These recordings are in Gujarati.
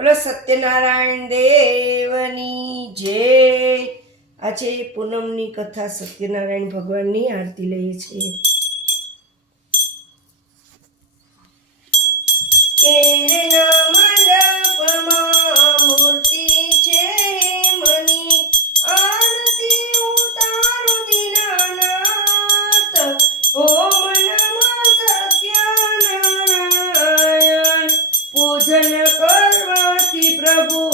બોલો સત્યનારાયણ દેવની જય. આજે પૂનમની કથા સત્યનારાયણ ભગવાનની આરતી લઈએ છીએ. કેળના મંડપમાં મૂર્તિ છે મની. આરતી પૂજન ప్రభు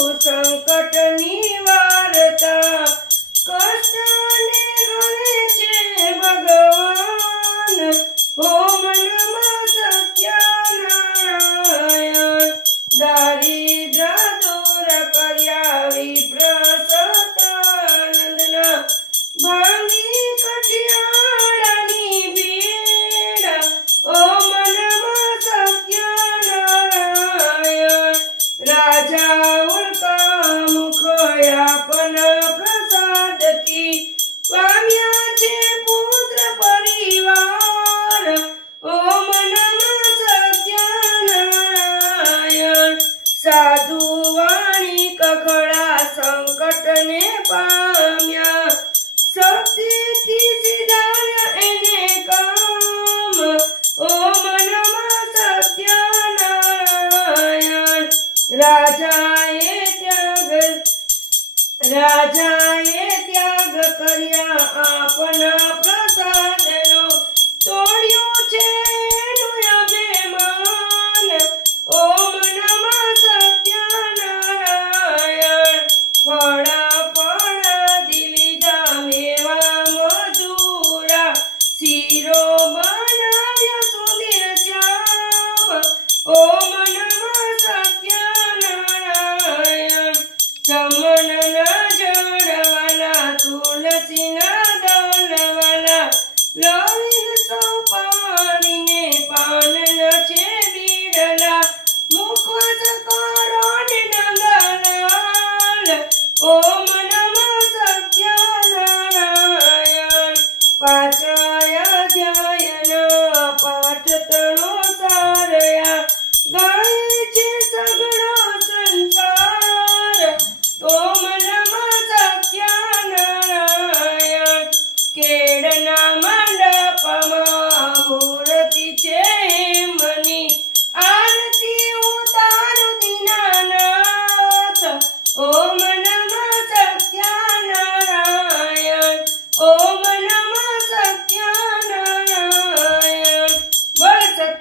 રાજાએ ત્યાગ રાજાએ ત્યાગ કર્યા આપના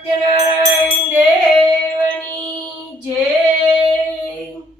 dinner.